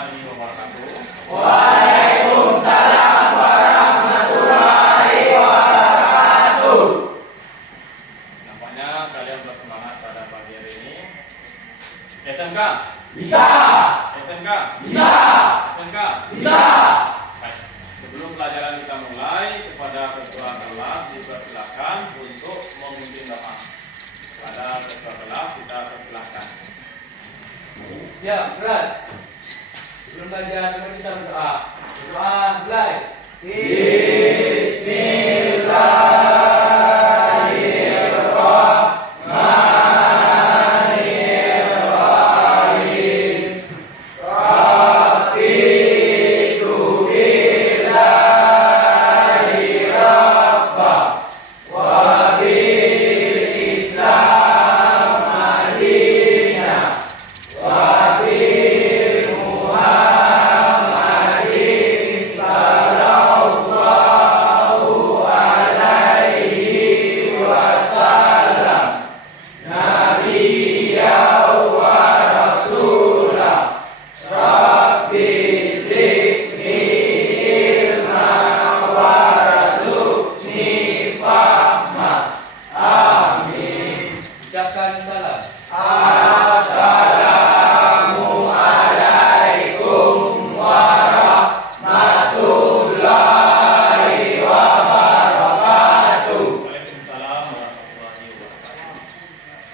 warahmatullahi wabarakatuh. Waalaikumsalam warahmatullahi wabarakatuh. Nampaknya kalian bersemangat pada pagi hari ini. SMK? Bisa. SMK? Bisa. SMK? Bisa. Baik. Sebelum pelajaran kita mulai, kepada ketua kelas dipersilakan untuk memimpin doa. Kepada ketua kelas kita persilakan. Siap, berat. Sebelum belajar, mari kita berdoa. Doa mulai. Bismillahirrahmanirrahim. Raditu billahi rabba wa bil Islam madinah wa bil Muhammadin sallallahu alaihi wasallam nabiyya wa rasulah rabbi zidni ilma warzuqni fahma amin. Ucapkan salam. Assalamualaikum warahmatullahi wabarakatuh. Waalaikumsalam warahmatullahi wabarakatuh.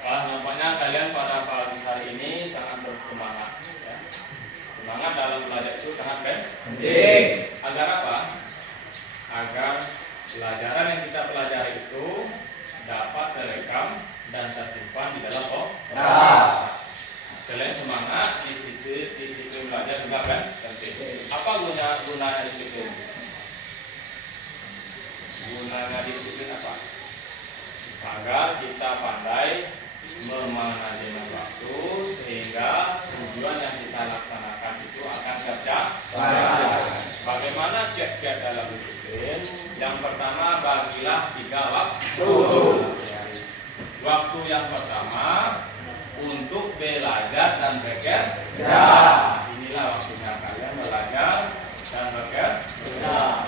Wah, nampaknya kalian pada pagi hari ini sangat bersemangat. Ya. Semangat dalam belajar itu sangat Penting. Agar apa? Agar pelajaran yang kita pelajari itu dapat terekam dan tersimpan di dalam otak. Selain semangat, disiplin belajar juga kan penting. Apa gunanya disiplin? Gunanya disiplin apa? Agar kita pandai memanajement waktu sehingga tujuan yang kita laksanakan itu akan tercapai. Bagaimana cek-cek dalam disiplin? Yang pertama, bagilah 3 waktu. Waktu yang pertama untuk belajar dan bekerja. Inilah waktunya kalian belajar dan bekerja.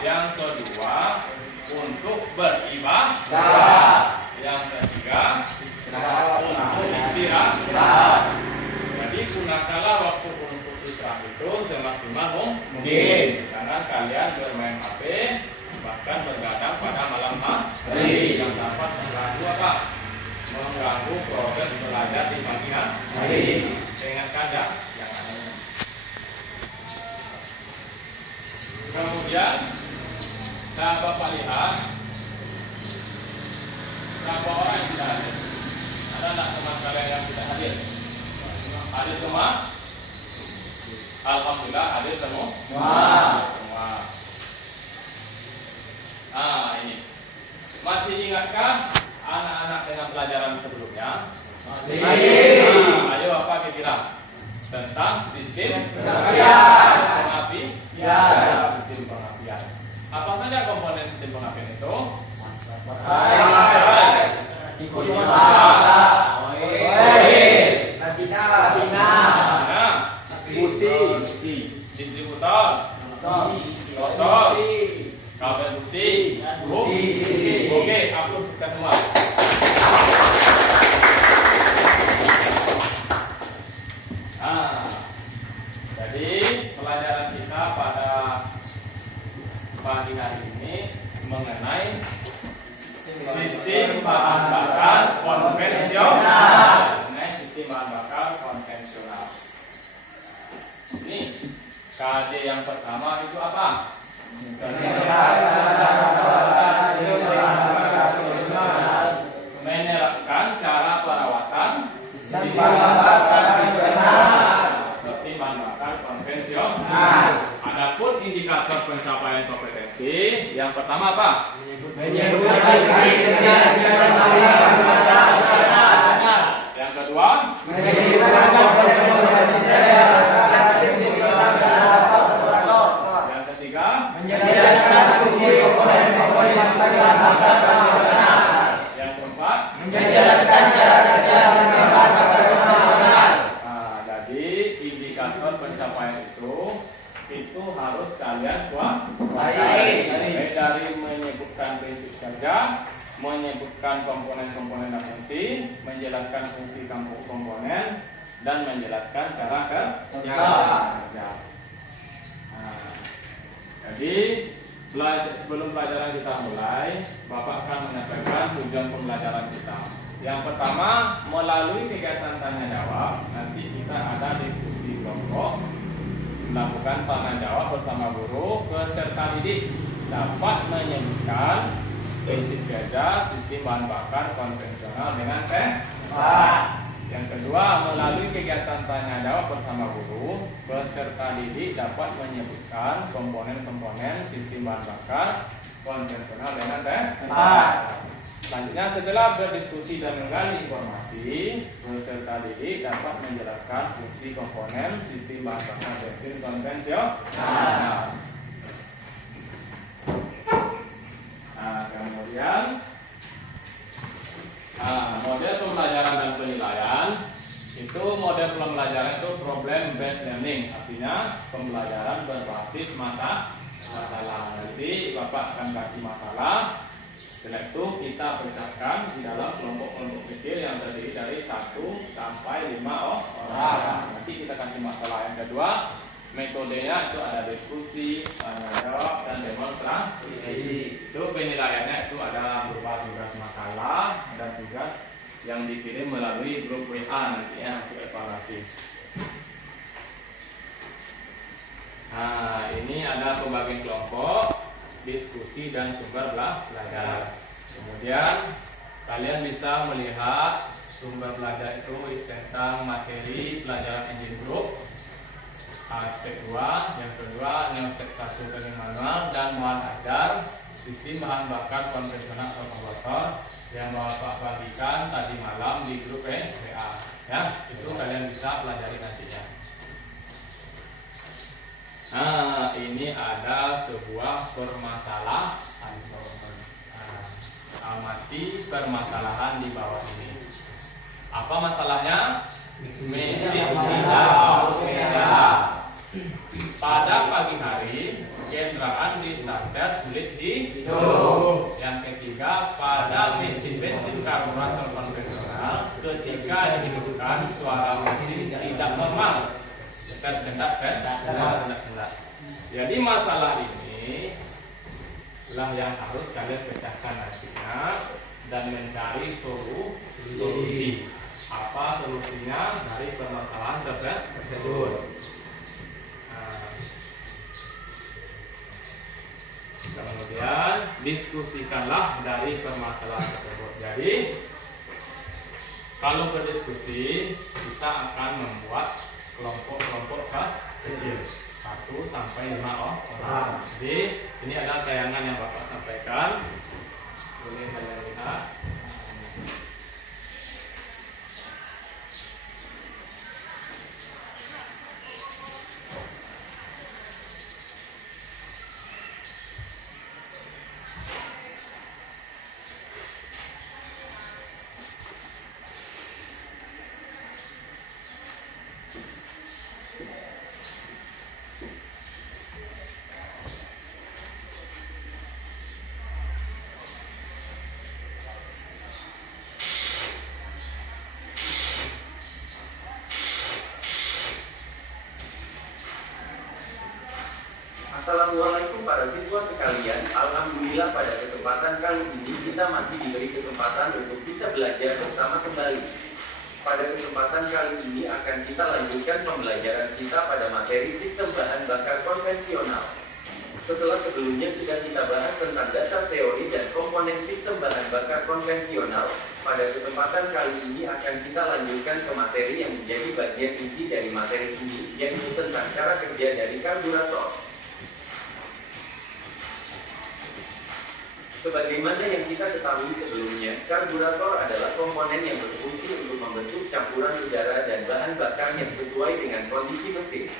Yang kedua untuk beribadah. Yang ketiga untuk istirahat. Jadi gunakanlah waktu untuk istirahat itu semaksimal mungkin. Karena kalian bermain HP bahkan bergadang pada malam hari yang dapat mengganggu apa? Mengganggu proses belajar di pagi hari. Ingatkan ya, jangan. Kemudian saya bapak lihat berapa orang yang tidak hadir. Ada tak teman kalian yang tidak hadir? Hadir semua? Alhamdulillah hadir semua. Semua. Ini masih ingatkah anak-anak dengan pelajaran sebelumnya? Masih. Ayo apa kira-kira tentang sistem pengapian? Sistem pengapian. Apa saja komponen sistem pengapian itu? Distributor, rotor, kabel busi. Oke, upload kita semua. Jadi pelajaran kita pada pagi hari ini mengenai sistem bahan bakar konvensional. Sistem bahan bakar konvensional. Ini KD yang pertama itu apa? Menerapkan cara perawatan sistem bahan bakar konvensional. Adapun indikator pencapaian kompetensi yang pertama apa? Yang kedua? Yang ketiga? Menjelaskan fungsi komponen-komponen bahan bakar konvensional. Yang keempat? Menjelaskan cara kerja sistem bahan bakar konvensional. Jadi indikator pencapaian itu itu harus kalian Kuasai. Mulai dari menyebutkan prinsip kerja, menyebutkan komponen-komponen dan fungsi, menjelaskan fungsi komponen, dan menjelaskan cara kerja. Nah, jadi sebelum pelajaran kita mulai, Bapak akan menyampaikan tujuan pembelajaran kita. Yang pertama, melalui kegiatan tanya jawab, nanti kita ada diskusi kelompok, melakukan tanya jawab bersama guru, peserta didik dapat menyebutkan prinsip kerja sistem bahan bakar konvensional dengan tepat. Yang kedua, melalui kegiatan tanya jawab bersama guru, peserta didik dapat menyebutkan komponen-komponen sistem bahan bakar konvensional dengan tepat. Selanjutnya, setelah berdiskusi dan menggali informasi, peserta didik dapat menjelaskan fungsi komponen sistem bahan bakar bensin konvensional. Kemudian model pembelajaran dan penilaian itu model pembelajaran itu problem based learning, artinya pembelajaran berbasis masalah. Nanti Bapak akan kasih masalah, setelah itu kita pecahkan di dalam kelompok-kelompok kecil yang terdiri dari 1 sampai 5 orang. Nanti kita kasih masalah. Yang kedua, metodenya itu ada diskusi, tanya jawab, dan demonstrasi. Itu penilaiannya itu ada berupa tugas makalah dan tugas yang dikirim melalui grup WA nantinya untuk evaluasi. Nah, ini ada pembagian kelompok, diskusi dan sumber belajar. Kemudian kalian bisa melihat sumber belajar itu tentang materi pelajaran engine group. Step 2, yang kedua step 1 teknik manual dan bahan ajar sistem bahan bakar konvensional atau motor yang Bapak bagikan tadi malam di grup WA. Ya, itu kalian bisa pelajari nantinya. Nah, ini ada sebuah permasalahan. Amati permasalahan di bawah ini. Apa masalahnya? Mesin tidak bekerja. Pada pagi hari, kendaraan di starter sulit hidup. Yang ketiga, pada mesin bensin karburator konvensional, ketika dihidupkan suara mesin tidak normal. Sendak. Jadi masalah ini lah yang harus kalian pecahkan nantinya dan mencari solusi. Apa solusinya dari permasalahan tersebut? Kemudian diskusikanlah dari permasalahan tersebut. Jadi kalau berdiskusi kita akan membuat kelompok-kelompok kecil 1 sampai 5 orang. Jadi ini adalah tayangan yang Bapak sampaikan. Boleh kalian lihat. Assalamualaikum para siswa sekalian. Alhamdulillah pada kesempatan kali ini kita masih diberi kesempatan untuk bisa belajar bersama kembali. Pada kesempatan kali ini akan kita lanjutkan pembelajaran kita pada materi sistem bahan bakar konvensional. Setelah sebelumnya sudah kita bahas tentang dasar teori dan komponen sistem bahan bakar konvensional, pada kesempatan kali ini akan kita lanjutkan ke materi yang menjadi bagian inti dari materi ini, yaitu tentang cara kerja dari karburator. Sebagaimana yang kita ketahui sebelumnya, karburator adalah komponen yang berfungsi untuk membentuk campuran udara dan bahan bakar yang sesuai dengan kondisi mesin.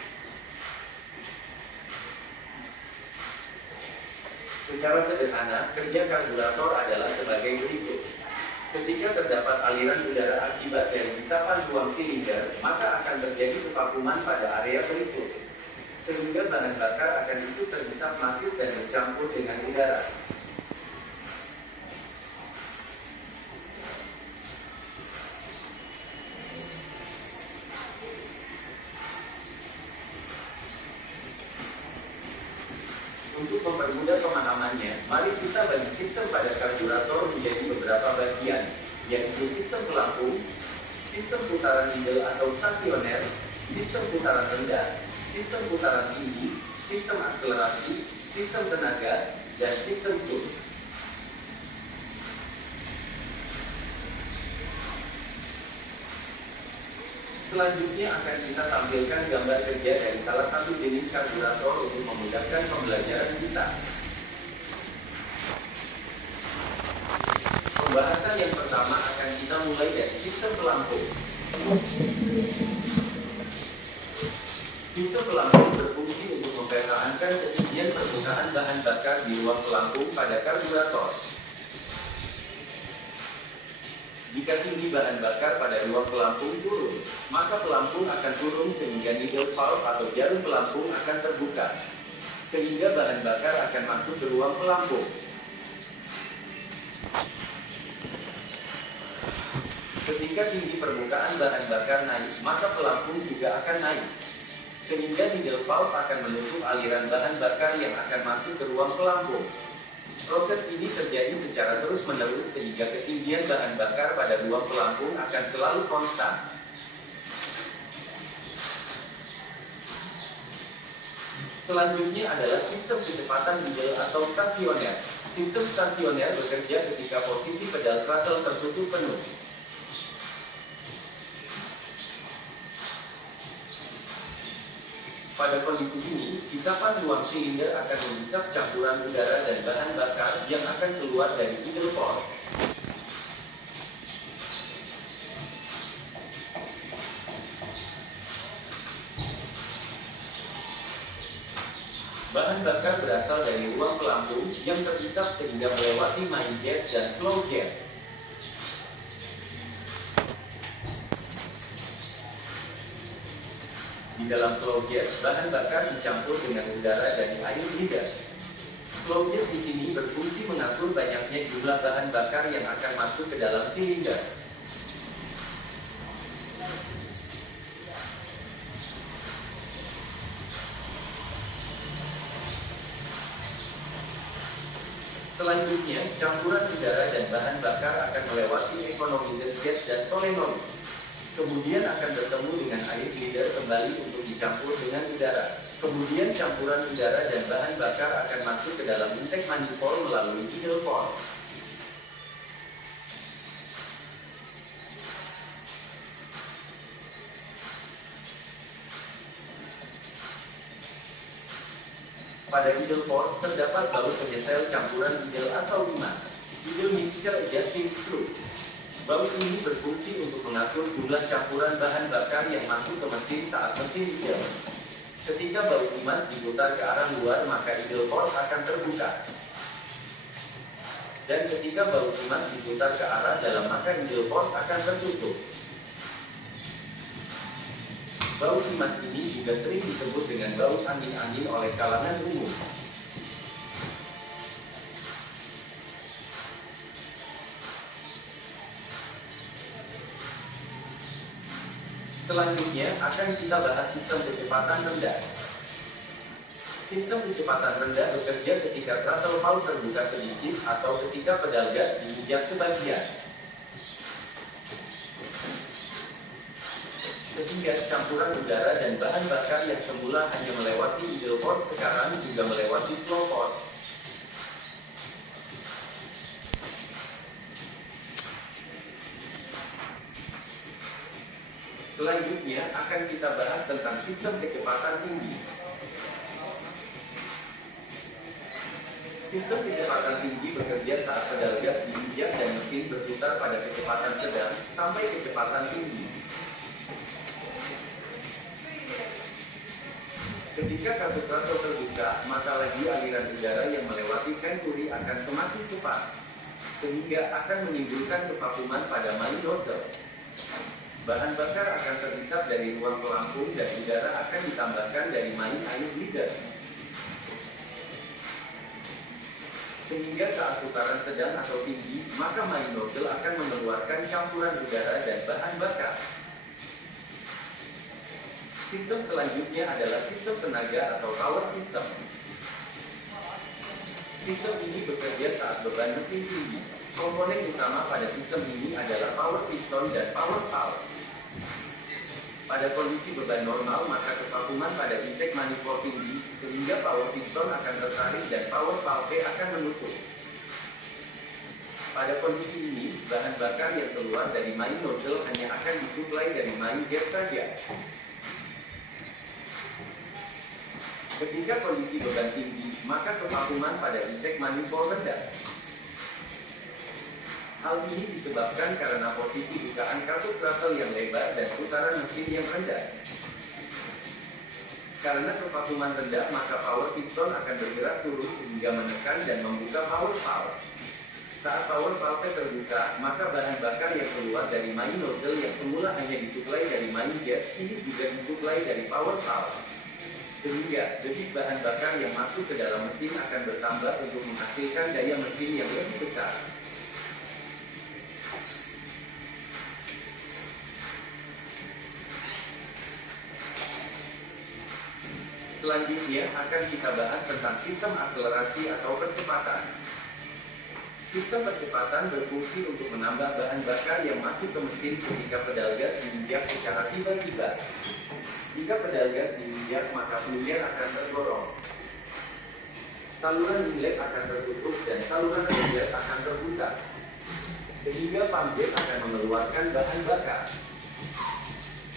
Secara sederhana, kerja karburator adalah sebagai berikut. Ketika terdapat aliran udara akibat dari isapan ruang silinder, maka akan terjadi kevakuman pada area berikut. Sehingga sehingga bahan bakar akan ikut terhisap masuk dan bercampur dengan udara. Untuk mempermudah pemahamannya, mari kita bagi sistem pada karburator menjadi beberapa bagian, yaitu sistem pelampung, sistem putaran needle atau stasioner, sistem putaran rendah, sistem putaran tinggi, sistem akselerasi, sistem tenaga, dan sistem tune. Selanjutnya akan kita tampilkan gambar kerja dari salah satu jenis karburator untuk memudahkan pembelajaran kita. Pembahasan yang pertama akan kita mulai dari sistem pelampung. Sistem pelampung berfungsi untuk mempertahankan ketinggian permukaan bahan bakar di ruang pelampung pada karburator. Jika tinggi bahan bakar pada ruang pelampung turun, maka pelampung akan turun sehingga needle valve atau jarum pelampung akan terbuka, sehingga bahan bakar akan masuk ke ruang pelampung. Ketika tinggi permukaan bahan bakar naik, maka pelampung juga akan naik, sehingga needle valve akan menutup aliran bahan bakar yang akan masuk ke ruang pelampung. Proses ini terjadi secara terus-menerus sehingga ketinggian bahan bakar pada ruang pelampung akan selalu konstan. Selanjutnya adalah sistem kecepatan needle atau stasioner. Sistem stasioner bekerja ketika posisi pedal throttle tertutup penuh. Pada kondisi ini, hisapan ruang silinder akan menghisap campuran udara dan bahan bakar yang akan keluar dari needle valve. Bahan bakar berasal dari ruang pelampung yang terhisap sehingga melewati main jet dan slow jet. Di dalam slow jet, bahan bakar dicampur dengan udara dari air bleeder. Slow jet di sini berfungsi mengatur banyaknya jumlah bahan bakar yang akan masuk ke dalam silinder. Selanjutnya, campuran udara dan bahan bakar akan melewati economizer jet dan solenoid. Kemudian akan bertemu dengan air bleeder kembali untuk dicampur dengan udara. Kemudian campuran udara dan bahan bakar akan masuk ke dalam intake manifold melalui needle valve. Pada needle valve terdapat baut penyetel campuran needle atau limas, needle mixture adjusting screw. Baut ini berfungsi untuk mengatur jumlah campuran bahan bakar yang masuk ke mesin saat mesin idle. Ketika baut limas diputar ke arah luar, maka idle valve akan terbuka. Dan ketika baut limas diputar ke arah dalam, maka idle valve akan tertutup. Baut limas ini juga sering disebut dengan baut angin-angin oleh kalangan umum. Selanjutnya akan kita bahas sistem kecepatan rendah. Sistem kecepatan rendah bekerja ketika throttle valve terbuka sedikit atau ketika pedal gas diinjak sebagian. Sehingga campuran udara dan bahan bakar yang semula hanya melewati idle port sekarang juga melewati slow port. Selanjutnya akan kita bahas tentang sistem kecepatan tinggi. Sistem kecepatan tinggi bekerja saat pedal gas diinjak dan mesin berputar pada kecepatan sedang sampai kecepatan tinggi. Ketika kartu throttle terbuka, maka laju aliran udara yang melewati venturi akan semakin cepat, sehingga akan menimbulkan kevakuuman pada main nozzle. bahan bakar akan terhisap dari ruang pelampung dan udara akan ditambahkan dari main air bleeder. Sehingga saat putaran sedang atau tinggi, maka main nozzle akan mengeluarkan campuran udara dan bahan bakar. Sistem selanjutnya adalah sistem tenaga atau power system. Sistem ini bekerja saat beban mesin tinggi. Komponen utama pada sistem ini adalah power piston dan power valve. Pada kondisi beban normal, maka kevakuman pada intake manifold tinggi, sehingga power piston akan tertarik dan power valve akan menutup. Pada kondisi ini, bahan bakar yang keluar dari main nozzle hanya akan disuplai dari main jet saja. Ketika kondisi beban tinggi, maka kevakuman pada intake manifold rendah. Hal ini disebabkan karena posisi bukaan katup throttle yang lebar dan putaran mesin yang rendah. Karena kevakuman rendah, maka power piston akan bergerak turun sehingga menekan dan membuka power valve. Saat power valve terbuka, maka bahan bakar yang keluar dari main nozzle yang semula hanya disuplai dari main jet, ini juga disuplai dari power valve. Sehingga, debit bahan bakar yang masuk ke dalam mesin akan bertambah untuk menghasilkan daya mesin yang lebih besar. Selanjutnya akan kita bahas tentang sistem akselerasi atau percepatan. Sistem percepatan berfungsi untuk menambah bahan bakar yang masuk ke mesin ketika pedal gas diinjak secara tiba-tiba. Jika pedal gas diinjak, maka fluid akan terdorong. Saluran inlet akan tertutup dan saluran outlet akan terbuka. Sehingga pump jet akan mengeluarkan bahan bakar.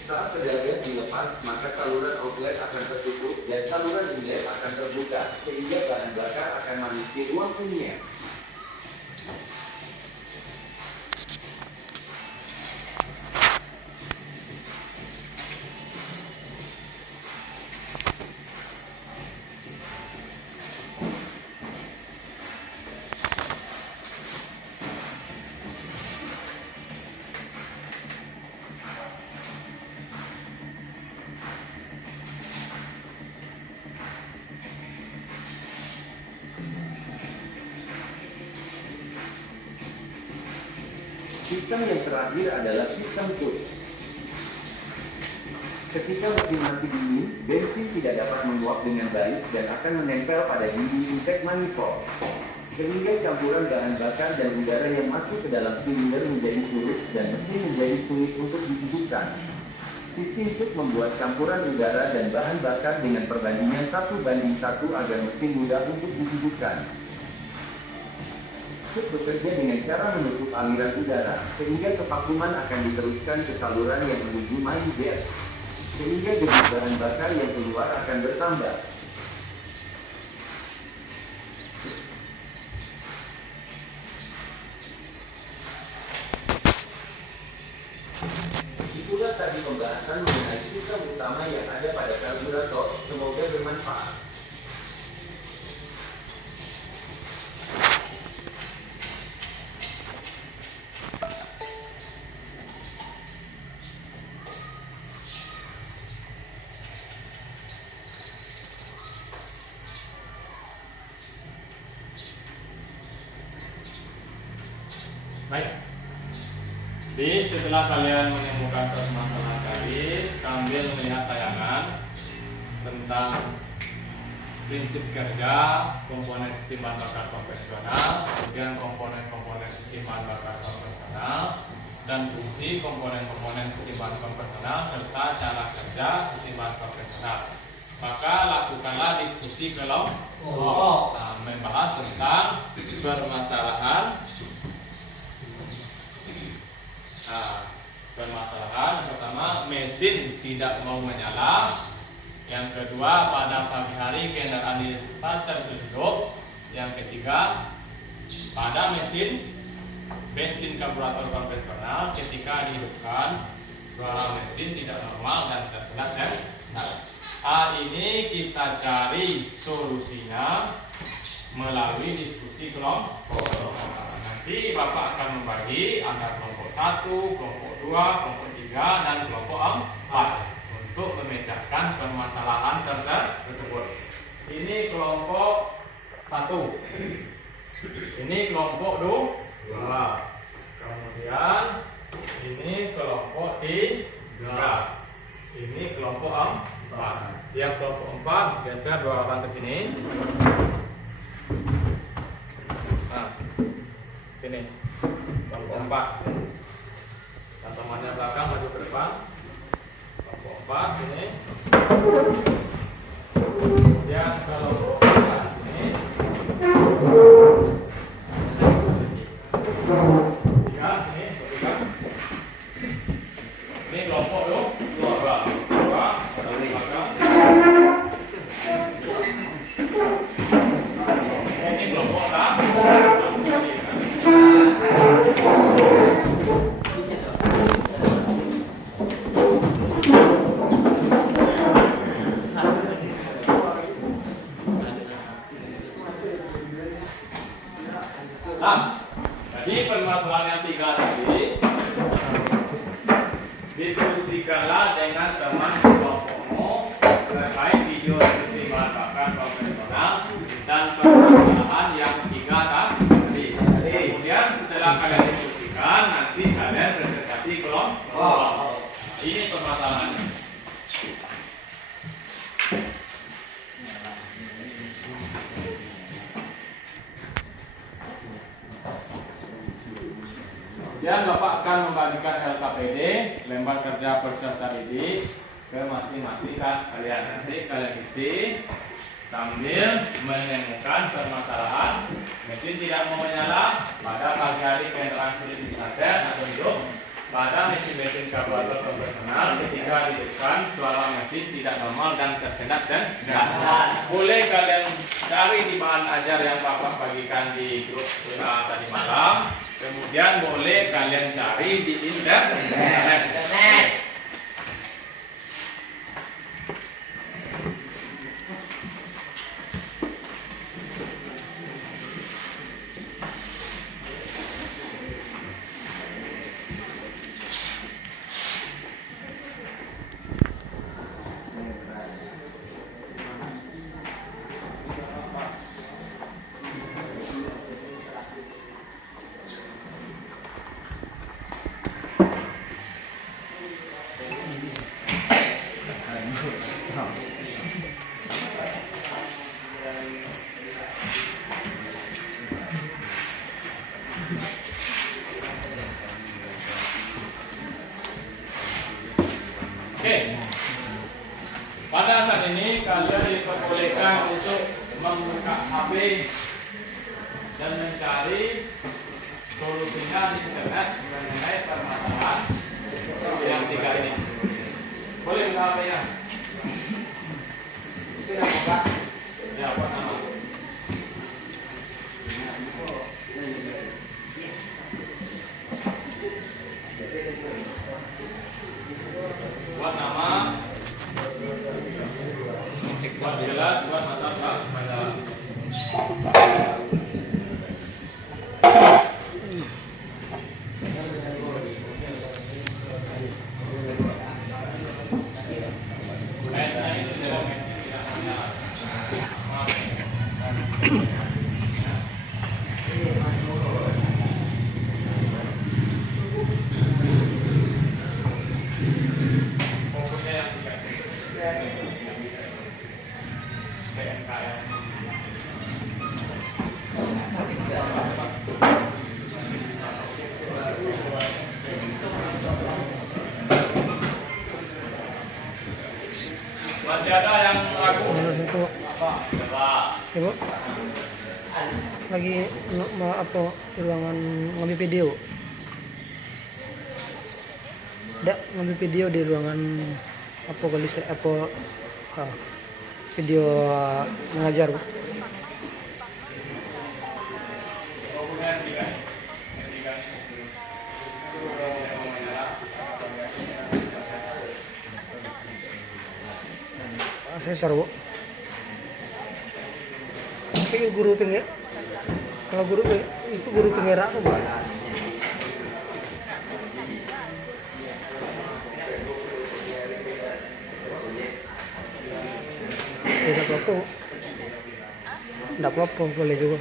Saat pedal gas dilepas, maka saluran outlet akan tertutup dan saluran inlet akan terbuka, sehingga bahan bakar akan mengisi ruang tunggunya. Sistem yang terakhir adalah sistem cool. Ketika mesin masih dingin, bensin tidak dapat menguap dengan baik dan akan menempel pada dinding intake manifold. Sehingga campuran bahan bakar dan udara yang masuk ke dalam silinder menjadi turus dan mesin menjadi sulit untuk dihidupkan. Sistem cool membuat campuran udara dan bahan bakar dengan perbandingan 1:1 agar mesin mudah untuk dihidupkan. Cool bekerja dengan cara menutup aliran udara, sehingga kevakuman akan diteruskan ke saluran yang menuju main jet. Sehingga debit bahan bakar yang keluar akan bertambah. Itulah tadi pembahasan mengenai sistem utama yang ada pada karburator. Semoga bermanfaat. Baik. Jadi setelah kalian menemukan permasalahan tadi, sambil melihat tayangan tentang prinsip kerja komponen sistem bahan bakar konvensional, kemudian komponen-komponen sistem bahan bakar konvensional, dan fungsi komponen-komponen sistem bahan konvensional serta cara kerja sistem bahan konvensional, maka lakukanlah diskusi kelompok. Membahas tentang permasalahan. Permasalahan pertama, mesin tidak mau menyala. Yang kedua, pada pagi hari kendaraan di starter sejuk. Yang ketiga, pada mesin bensin karburator konvensional ketika dihidupkan suara mesin tidak normal dan terlihat sendal. Ini kita cari solusinya melalui diskusi kelompok. Nanti Bapak akan membagi antara kelompok 1, kelompok 2, kelompok 3 3 dan kelompok 4 untuk memecahkan permasalahan tersebut. Ini kelompok 1, ini kelompok 2, kemudian ini kelompok 3, ini kelompok 4. Yang kelompok 4 geser 2 orang ke sini. Nah, sini kelompok 4. Dan temannya belakang maju ke depan. Kelompok 4 sini. Kemudian kelompok 3 sini. 3 sini, 3. Ini kelompok 2 pada belakang. Ini kelompok 6. Jadi permasalahan yang 3 tadi diskusikanlah dengan teman kelompokmu terkait video sistem bahan bakar konvensional dan permasalahan yang 3 tadi. Kemudian setelah kalian diskusikan, nanti kalian presentasi kelompok. Ini permasalahannya. Kemudian Bapak akan membagikan LKPD, lembar kerja peserta didik, ke masing-masing kalian. Nanti kalian isi sambil menemukan permasalahan mesin tidak mau menyala pada pagi hari kendaraan sulit distarter atau hidup, pada mesin bensin karburator konvensional ketika di depan suara mesin tidak normal dan tersendat. Boleh kalian cari di bahan ajar yang Bapak bagikan di grup tadi malam. Kemudian boleh kalian cari di internet. Oke. Pada saat ini kalian diperbolehkan untuk membuka HP dan mencari solusinya di internet mengenai permasalahan yang 3 ini. Boleh buka HP-nya? Sudah buka? Ya, buat nama. Buat nama, buat jelas, buat mata pada. Masih ada yang ragu? Ibu lagi apa di ruangan ngambil video? Tidak ngambil video di ruangan apa galis apa video mengajar, Bu. Sensor, Bu. Tapi guru penggerak, kalau guru itu guru penggerak apa, Bu? apa-apa. Enggak apa-apa, boleh juga.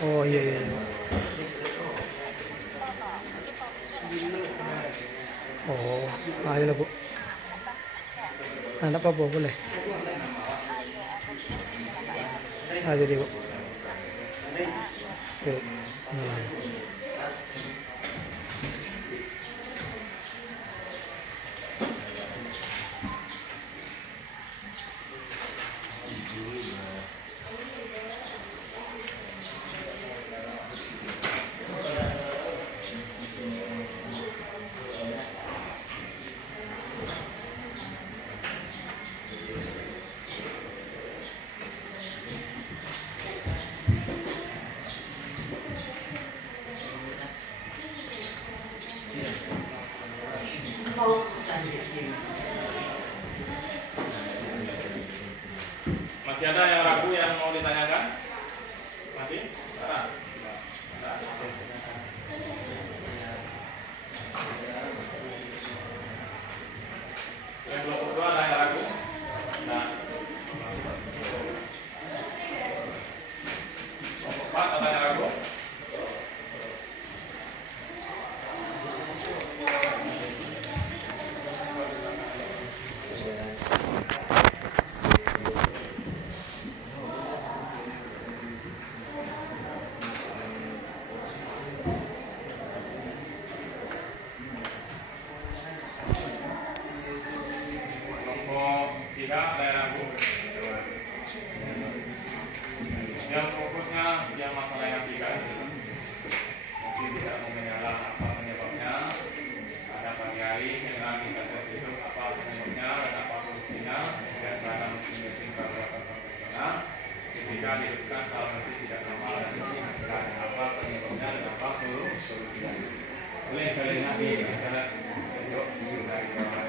Oh iya iya. Oh, ayo lah Bu. Enggak apa-apa, boleh. Ayo deh Bu. Yuk. Masih ada yang ragu yang mau ditanyakan? Masih? Ada? Yang kelompok kedua ada yang ragu? Nah. Kelompok 4 ada yang ragu? Kelompok 3 ada yang ragu? Yang fokusnya yang masalah yang 3 mungkin tidak mau menyalah apa penyebabnya. Ada pagi hari yang kita hidup apa penyebabnya dan apa solusinya, dan karena mesin-mesin perbuatan konvensional ketika dihidupkan hal mesin tidak normal dan apa penyebabnya dan apa solusinya. Boleh kalian nanti kita yuk dari bawah.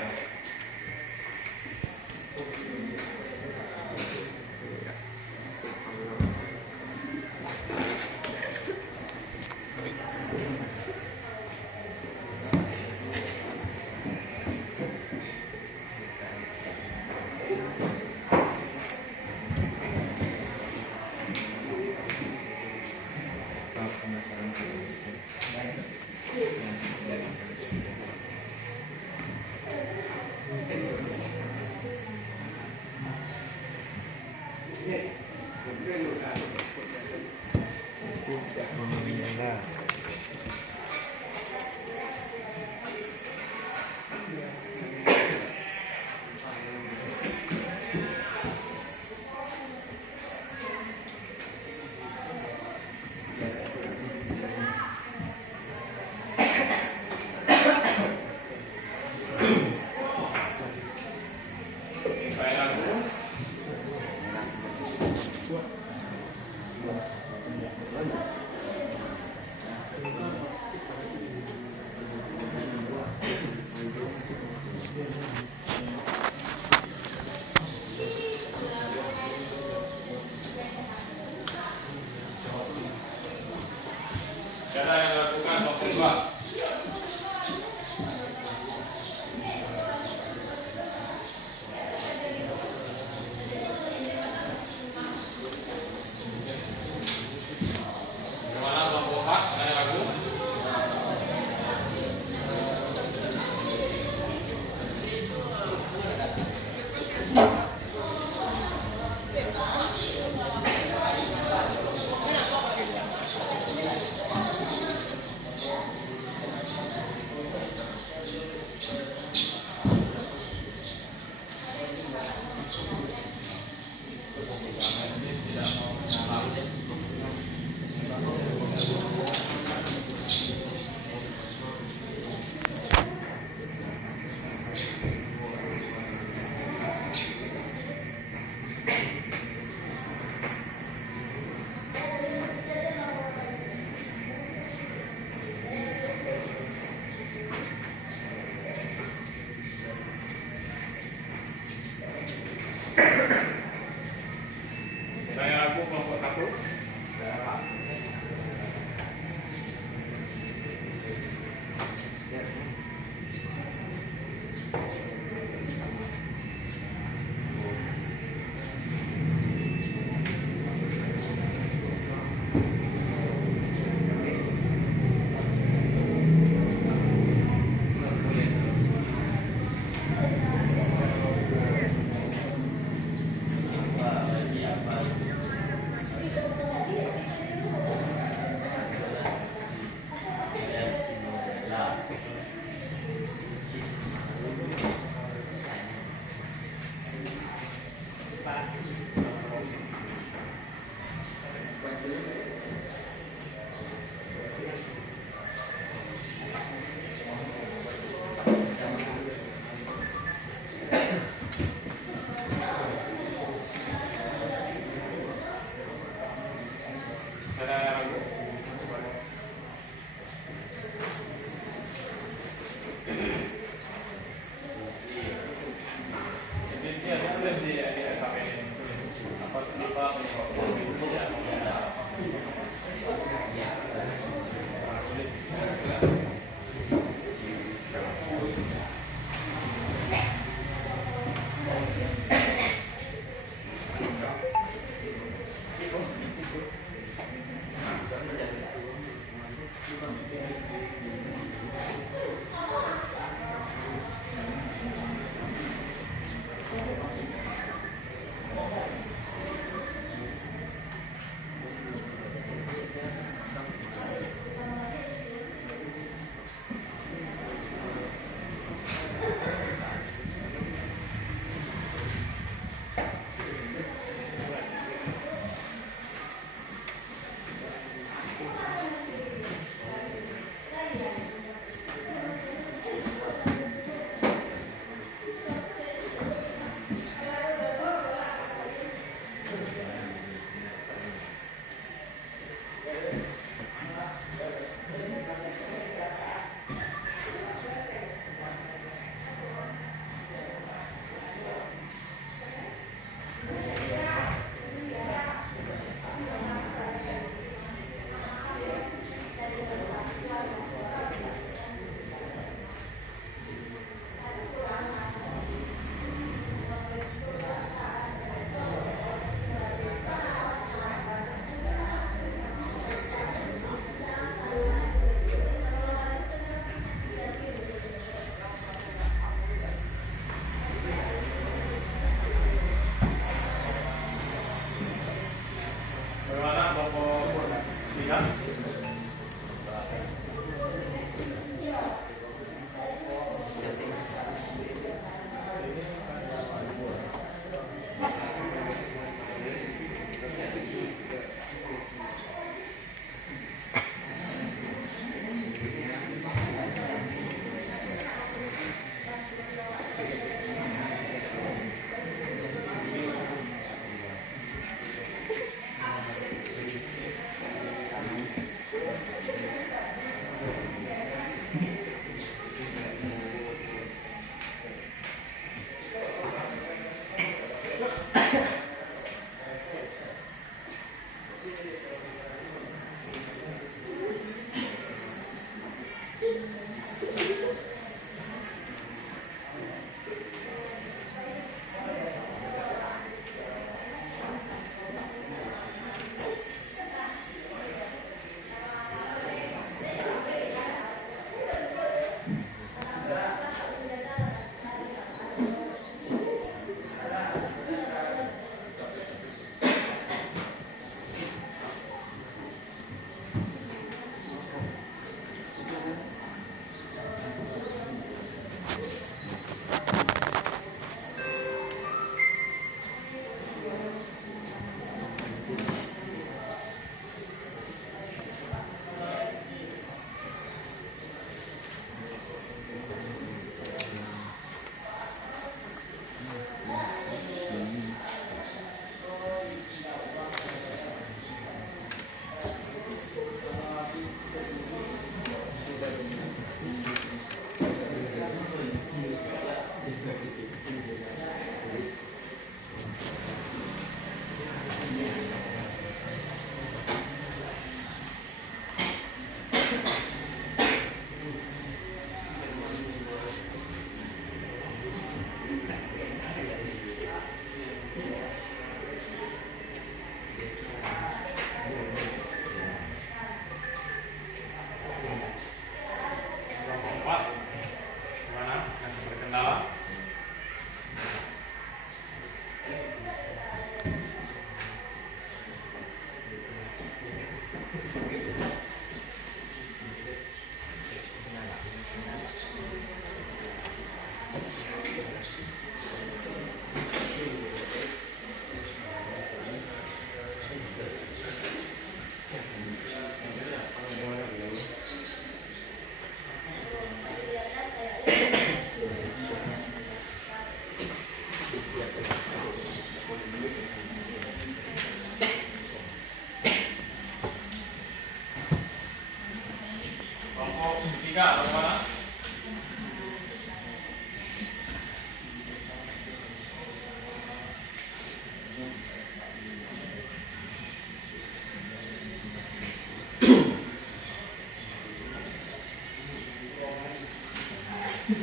Empat,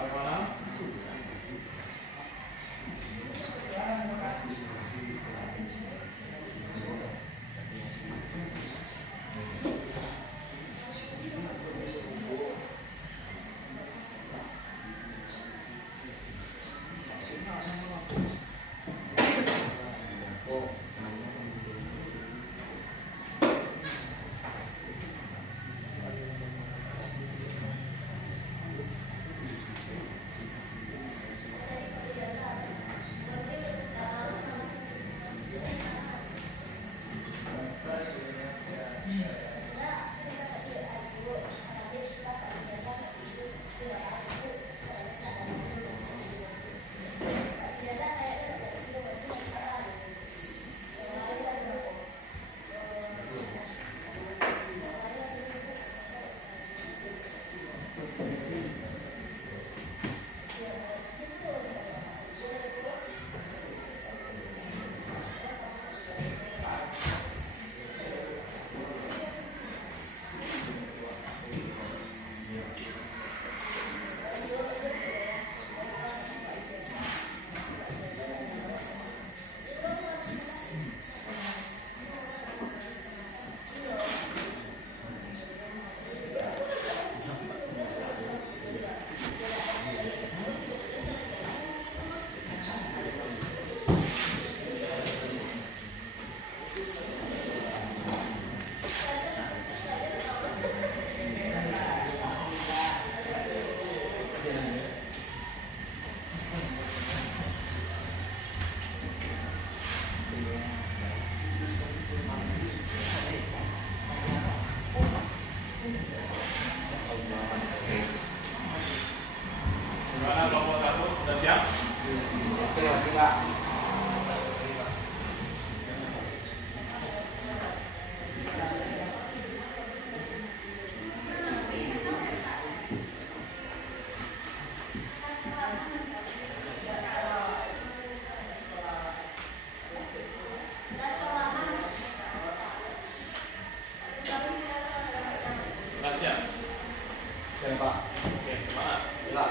bagaimana? Gimana kelompok satu? Sudah siap? Oke, Pak. Sudah siap? Oke, Pak. Oke, semangat. Pak.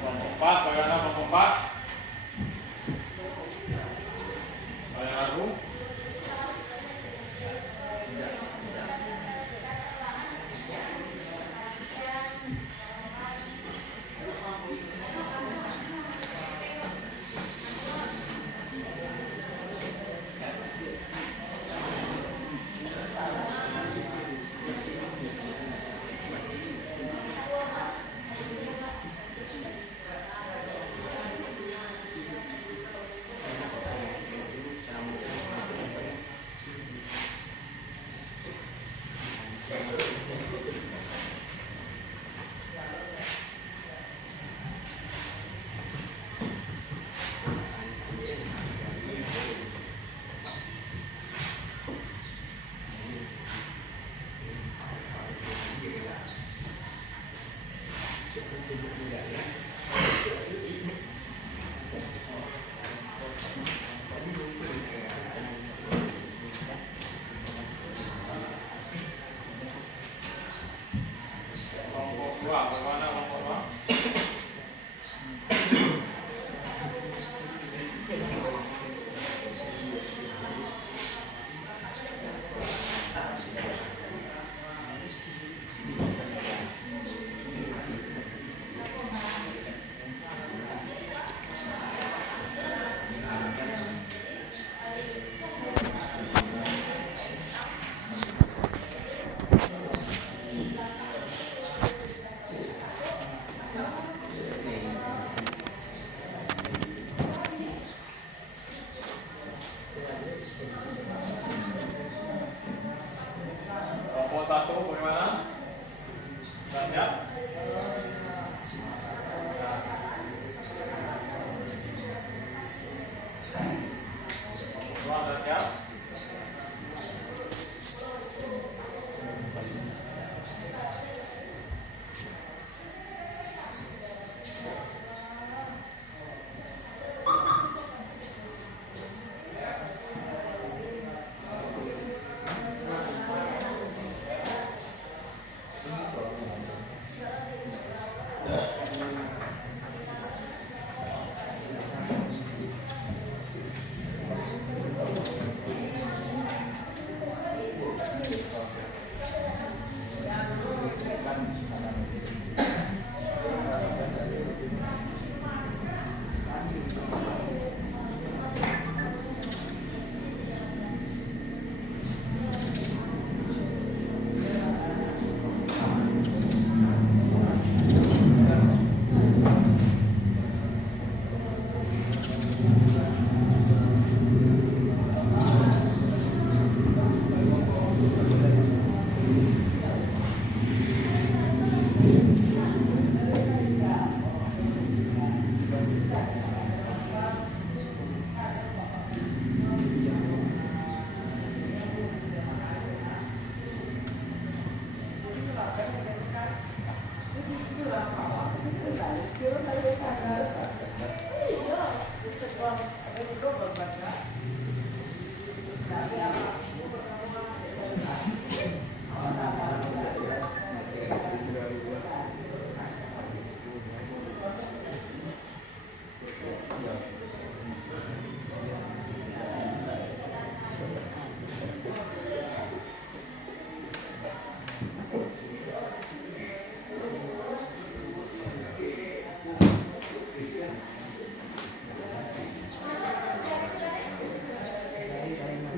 Kelompok empat, bagaimana kelompok empat? Ada yang ragu?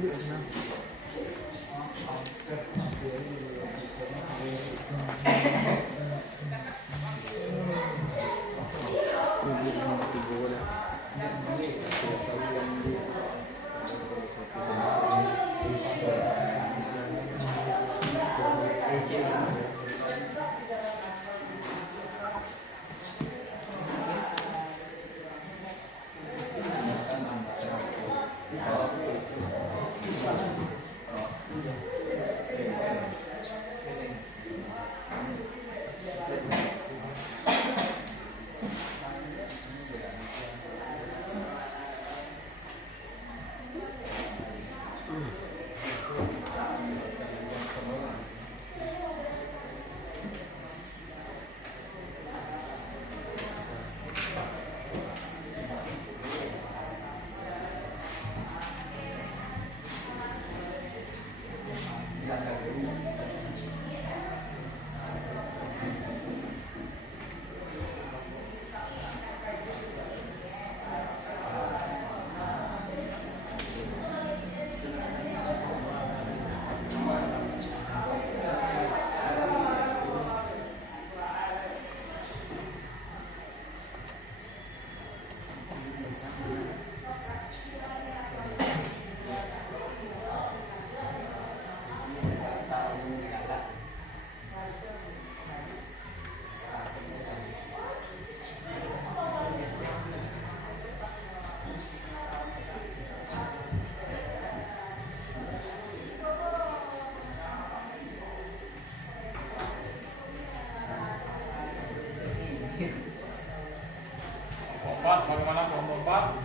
Kelompok 4, bagaimana kelompok 4?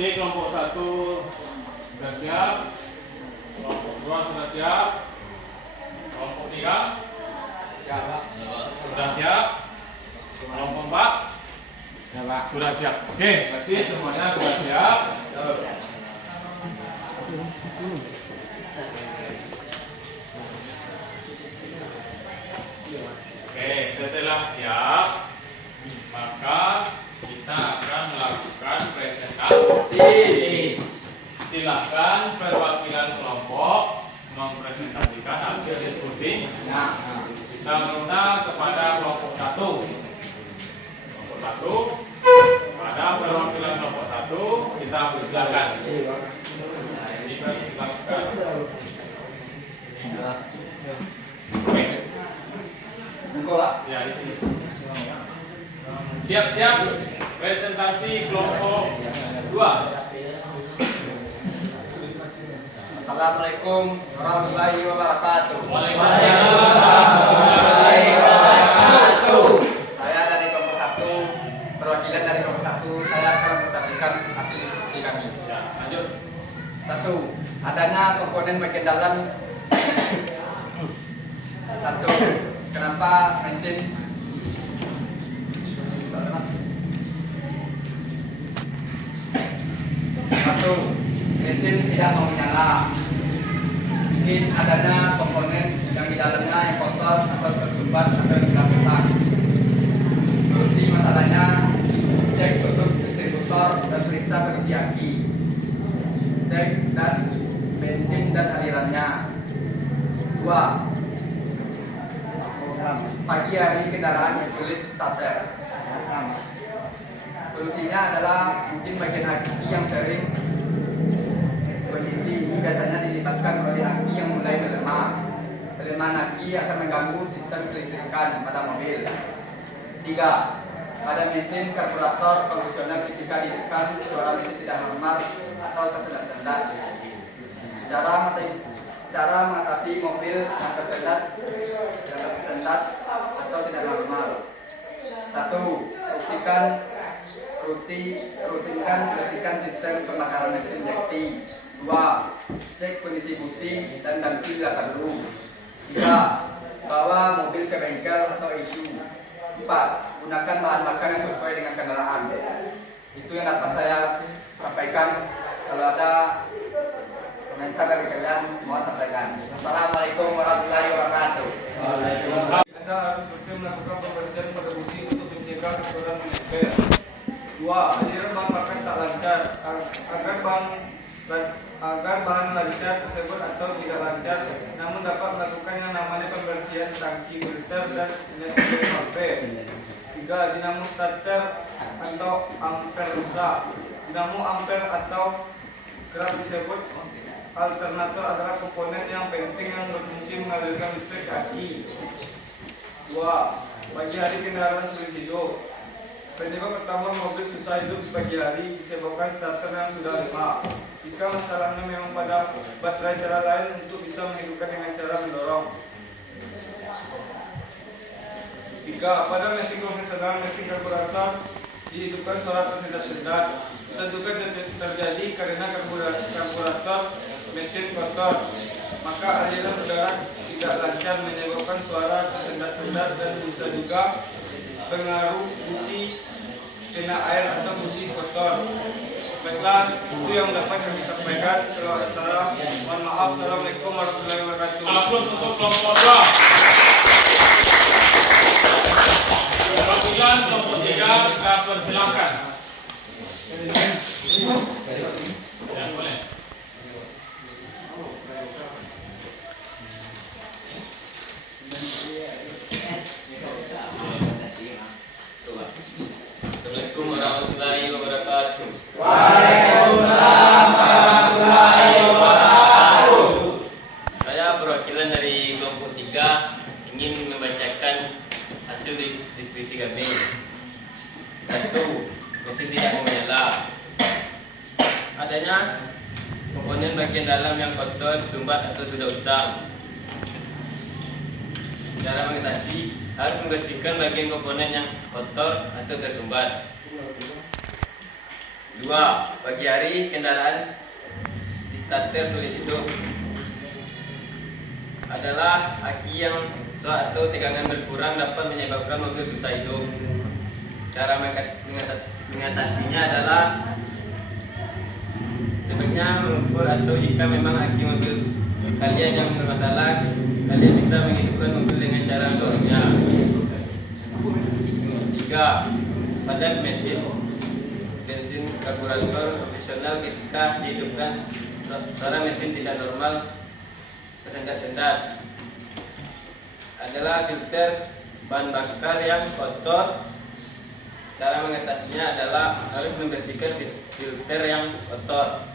Oke, kelompok 1 sudah siap, kelompok 2 sudah siap, kelompok 3 sudah siap, kelompok 4 sudah siap. Oke, berarti semuanya sudah siap. Oke, setelah siap, maka kita akan melakukan presentasi. Silakan perwakilan kelompok mempresentasikan hasil diskusi. Kita minta kepada kelompok 1. Kelompok 1, pada perwakilan kelompok 1 kita persilakan. Dipersilakan. Oke. Ya, di sini. Siap-siap presentasi kelompok 2. Assalamualaikum warahmatullahi wabarakatuh. Waalaikumsalam warahmatullahi wabarakatuh. Saya dari kelompok 1, perwakilan dari kelompok 1, saya akan mempresentasikan hasil diskusi kami. Ya, lanjut. 1. Adanya komponen bagian dalam. 1. Kenapa mesin tidak mau menyala? Mungkin adanya komponen yang di dalamnya yang kotor atau tersumbat atau yang tidak rusak. Solusi masalahnya, cek tutup distributor dan periksa kondisi aki. Cek dan bensin dan alirannya. 2. Pagi hari kendaraan yang sulit starter. Solusinya adalah mungkin bagian aki yang sering kondisi ini biasanya dilibatkan oleh aki yang mulai melemah. Pelemahan aki akan mengganggu sistem kelistrikan pada mobil. 3. Pada mesin karburator konvensional ketika ditekan suara mesin tidak normal atau tersendat-sendat. Cara mengatasi mobil yang tersendat atau tidak normal. 1. Rutinkan sistem pembakaran mesin injeksi. 2. Cek kondisi busi dan dangsi bila perlu. 3. Bawa mobil ke bengkel atau isu. 4. Gunakan bahan bakar yang sesuai dengan kendaraan. Itu yang dapat saya sampaikan. Kalau ada komentar dari kalian, mohon sampaikan. Assalamualaikum warahmatullahi wabarakatuh. Anda harus rutin melakukan pembersihan pada busi untuk mencegah kotoran menempel. 2. Aliran bahan bakar tak lancar. Agar bahan lancar tersebut atau tidak lancar, namun dapat melakukan yang namanya pembersihan tangki filter dan netril ampere. 3. Dinamo starter atau ampere rusak. Dinamo ampere atau kerap disebut alternator adalah komponen yang penting yang berfungsi mengalirkan listrik aki. 2. Pagi hari kendaraan sulit hidup. Penyebab utama mobil susah hidup pagi hari disebabkan starter yang sudah lemah. Jika masalahnya memang pada baterai, cara lain untuk bisa menghidupkan dengan cara mendorong. 3. Pada mesin konvensional, mesin karburator dihidupkan suara tersendat-sendat. Bisa juga terjadi karena karburator mesin kotor, maka aliran udara tidak lancar menyebabkan suara tersendat-sendat, dan bisa juga pengaruh busi kena air atau busi kotor. Baiklah, itu yang dapat kami sampaikan. Kalau ada salah, mohon maaf. Assalamualaikum warahmatullahi wabarakatuh. Aplaus untuk kelompok 2. Perwakilan kelompok 3 kita persilakan. Ya, boleh. Assalamualaikum warahmatullahi wabarakatuh. Waalaikumsalam warahmatullahi wabarakatuh. Saya perwakilan dari kelompok 3 ingin membacakan hasil diskusi kami. 1. Mesin tidak mau menyala. Adanya komponen bagian dalam yang kotor, sumbat atau sudah usang. Cara mengatasi, harus membersihkan bagian komponen yang kotor atau tersumbat. 2. Pagi hari kendaraan di starter sulit hidup. Adalah aki yang shock atau tegangan berkurang dapat menyebabkan mobil susah hidup. Cara mengatasinya adalah sebaiknya mengukur, atau jika memang aki mobil kalian yang bermasalah, kalian bisa menghidupkan mobil dengan cara mendorongnya. 3. Pada mesin bensin karburator konvensional ketika dihidupkan suara mesin tidak normal, tersendat-sendat. Adalah filter bahan bakar yang kotor. Cara mengatasinya adalah harus membersihkan filter yang kotor.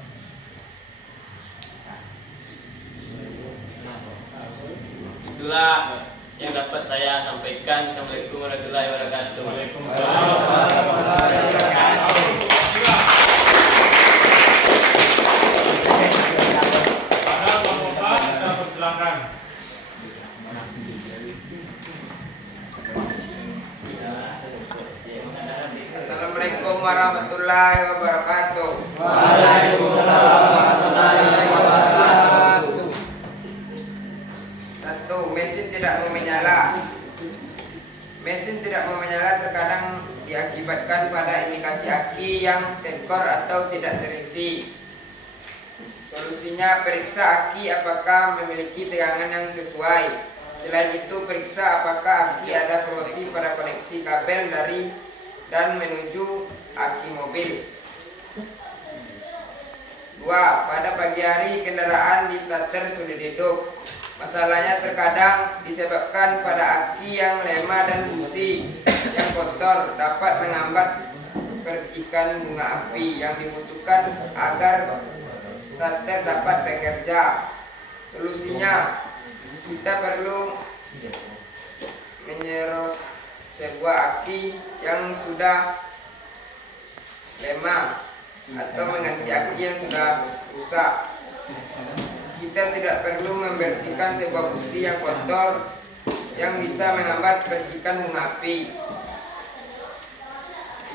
Itulah yang dapat saya sampaikan. Assalamualaikum warahmatullahi wabarakatuh. Waalaikumsalam warahmatullahi wabarakatuh. Pada kelompok 4 kita persilakan. Assalamualaikum warahmatullahi wabarakatuh. Waalaikumsalam warahmatullahi wabarakatuh. 1. Mesin tidak mau menyala. Mesin tidak mau menyala terkadang diakibatkan pada indikasi aki yang tekor atau tidak terisi. Solusinya, periksa aki apakah memiliki tegangan yang sesuai. Selain itu, periksa apakah aki ada korosi pada koneksi kabel dari dan menuju aki mobil. 2. Pada pagi hari kendaraan di starter sulit hidup. Masalahnya terkadang disebabkan pada aki yang lemah dan busi yang kotor dapat menghambat percikan bunga api yang dibutuhkan agar starter dapat bekerja. Solusinya, kita perlu menyeros sebuah aki yang sudah lemah atau mengganti aki yang sudah rusak. Kita tidak perlu membersihkan sebuah busi yang kotor yang bisa menghambat percikan bunga api.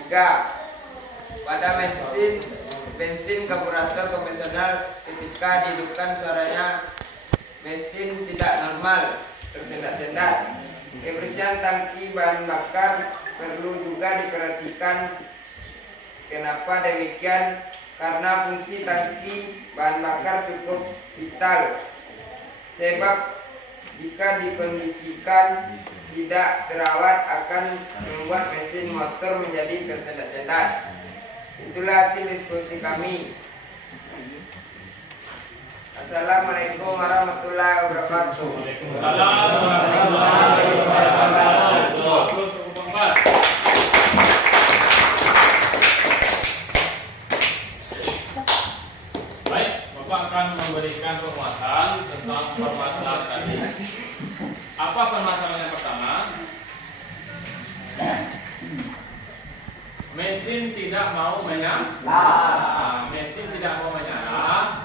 3. Pada mesin bensin karburator konvensional, ketika dihidupkan suaranya mesin tidak normal, tersendat-sendat. Kebersihan tangki bahan bakar perlu juga diperhatikan. Kenapa demikian? Karena fungsi tangki bahan bakar cukup vital. Sebab jika dikondisikan tidak terawat akan membuat mesin motor menjadi tersendat-sendat. Itulah hasil diskusi kami. Assalamualaikum warahmatullahi wabarakatuh. Waalaikumsalam warahmatullahi wabarakatuh. Baik, Bapak akan memberikan penguatan tentang permasalahan tadi. Apa permasalahan yang pertama? Mesin tidak mau menyala. Mesin tidak mau menyala.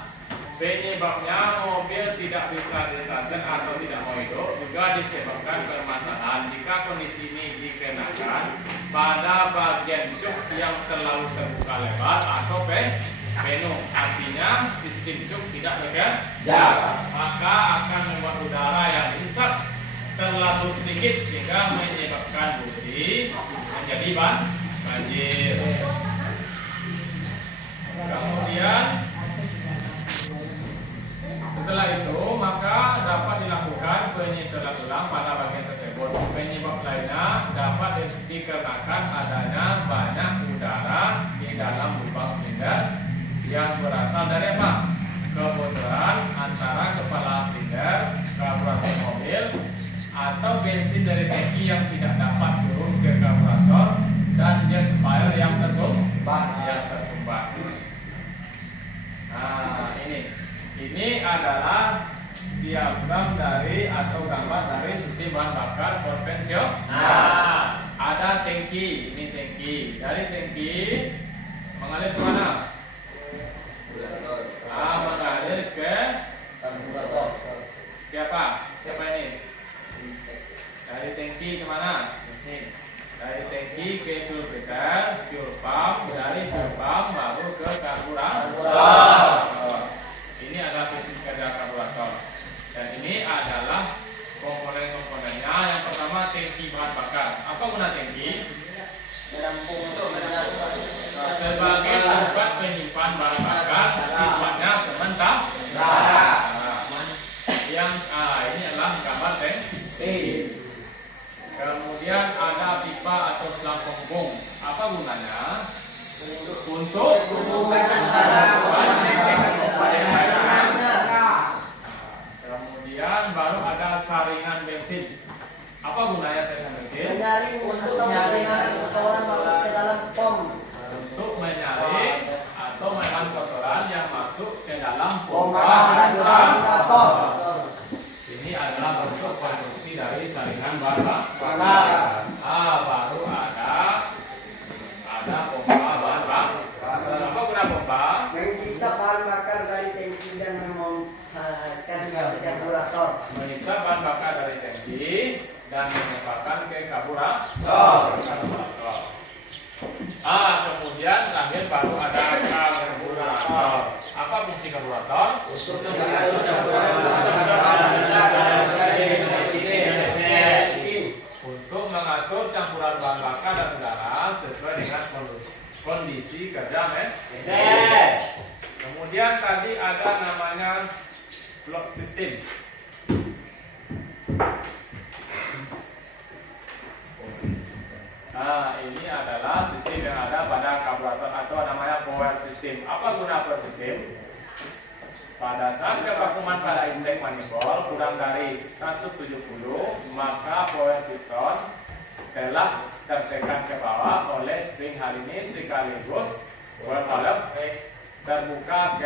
Penyebabnya mobil tidak bisa distarter atau tidak mau hidup juga disebabkan permasalahan jika kondisi ini dikenakan pada bagian jok yang terlalu terbuka lebar atau penuh. Artinya sistem jok tidak bekerja, maka akan membuat udara yang dihisap terlalu sedikit sehingga menyebabkan busi menjadi banjir. Kemudian setelah itu maka dapat dilakukan penyedotan ulang pada bagian tersebut. Penyebab lainnya dapat dikarenakan adanya banyak udara di dalam lubang silinder yang berasal dari apa? Kebocoran antara kepala silinder, karburator mobil, atau bensin dari tangki yang tidak dapat turun ke karburator dan jet spiral yang tersumbat. Nah, ini adalah diagram dari atau gambar dari sistem bahan bakar konvensional. Ada tangki, ini tangki. Dari tangki mengalir ke mana? Mengalir ke karburator. Siapa ini? Dari tangki ke mana? Dari tangki ke fuel filter, fuel pump, dari fuel pump baru ke karburator. Ini adalah prinsip kerja karburator. Dan ini adalah komponen-komponennya. Yang pertama tangki bahan bakar. Apa guna tangki? Sebagai tempat penyimpan bahan bakar sifatnya sementara. Ini adalah gambar tangki. Kemudian ada pipa atau selang pembung. Apa gunanya? Untuk kemudian baru ada saringan bensin. Apa gunanya saringan bensin? Menyaring untuk menyaring kotoran masuk ke dalam pom. Untuk menyaring atau menahan kotoran yang masuk ke dalam pompa karburator. Ini adalah bentuk produksi dari saringan bahan bakar. Baru ada pompa bahan bakar. Apa guna pompa? Menghisap bahan bakar dari tangki dan memumpahkan ke karburator. Menghisap bahan bakar dari tangki dan memumpahkan ke karburator. Kemudian terakhir baru ada karburator. Apa fungsi karburator? Untuk mengatur campuran bahan bakar dan udara sesuai dengan kondisi kerja mesin. Kemudian tadi ada namanya block system. Ini adalah sistem yang ada pada karburator atau namanya power system. Apa guna power system? pada saat kevakuman pada intake manifold kurang dari 170, maka power piston telah tertekan ke bawah oleh spring hal ini sekaligus valve terbuka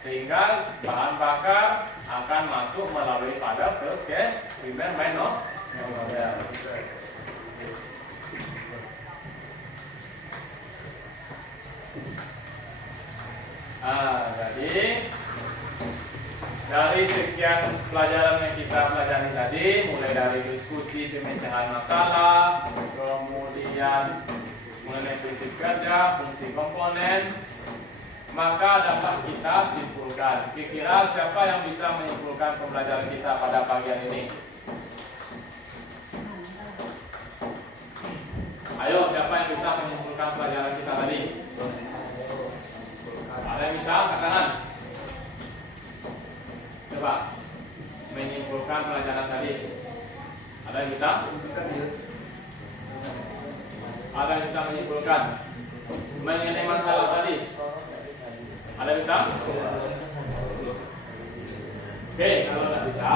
sehingga bahan bakar akan masuk melalui valve terus ke primer main nozzle. Jadi dari sekian pelajaran yang kita pelajari tadi, mulai dari diskusi pemecahan masalah, kemudian mengenai prinsip kerja, fungsi komponen, maka dapat kita simpulkan. Kira-kira siapa yang bisa menyimpulkan pembelajaran kita pada pagi hari ini? Ayo, siapa yang bisa menyimpulkan pelajaran kita tadi? Ada yang bisa? Angkat tangan. Coba menyimpulkan pelajaran tadi. Ada yang bisa? Ada yang bisa menyimpulkan mengenai masalah tadi? Ada yang bisa? Oke, kalau tidak bisa,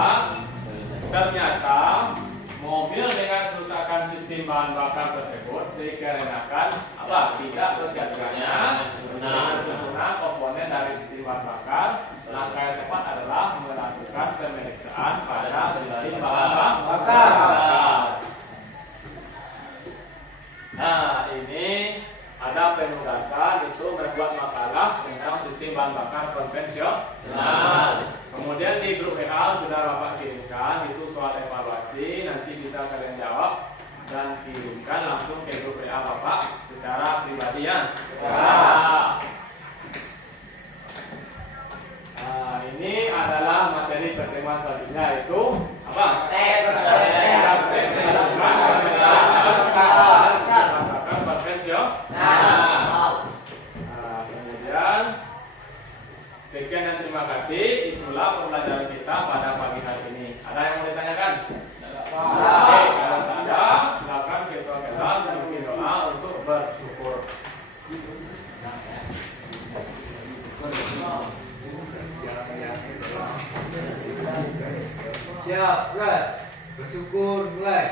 ternyata mobil dengan kerusakan sistem bahan bakar tersebut dikarenakan apa? Tidak terjadinya dengan sempurna komponen dari sistem bahan bakar. Langkah yang tepat adalah melakukan pemeriksaan pada sistem bahan bakar. Nah, ini ada penugasan itu membuat makalah tentang sistem bahan bakar konvensional. Kemudian di grup WA sudah Bapak kirimkan itu soal evaluasi, nanti bisa kalian jawab dan kirimkan langsung ke grup WA Bapak secara pribadi ya. Nah, ini adalah materi pertemuan selanjutnya yaitu apa? Kemudian sekian dan terima kasih. Itulah pembelajaran kita pada pagi hari ini. Ada yang mau ditanyakan? Oke, kalau tak ada, silakan kita kelas mungkin doa untuk bersyukur. Siap, mulai. Bersyukur, mulai.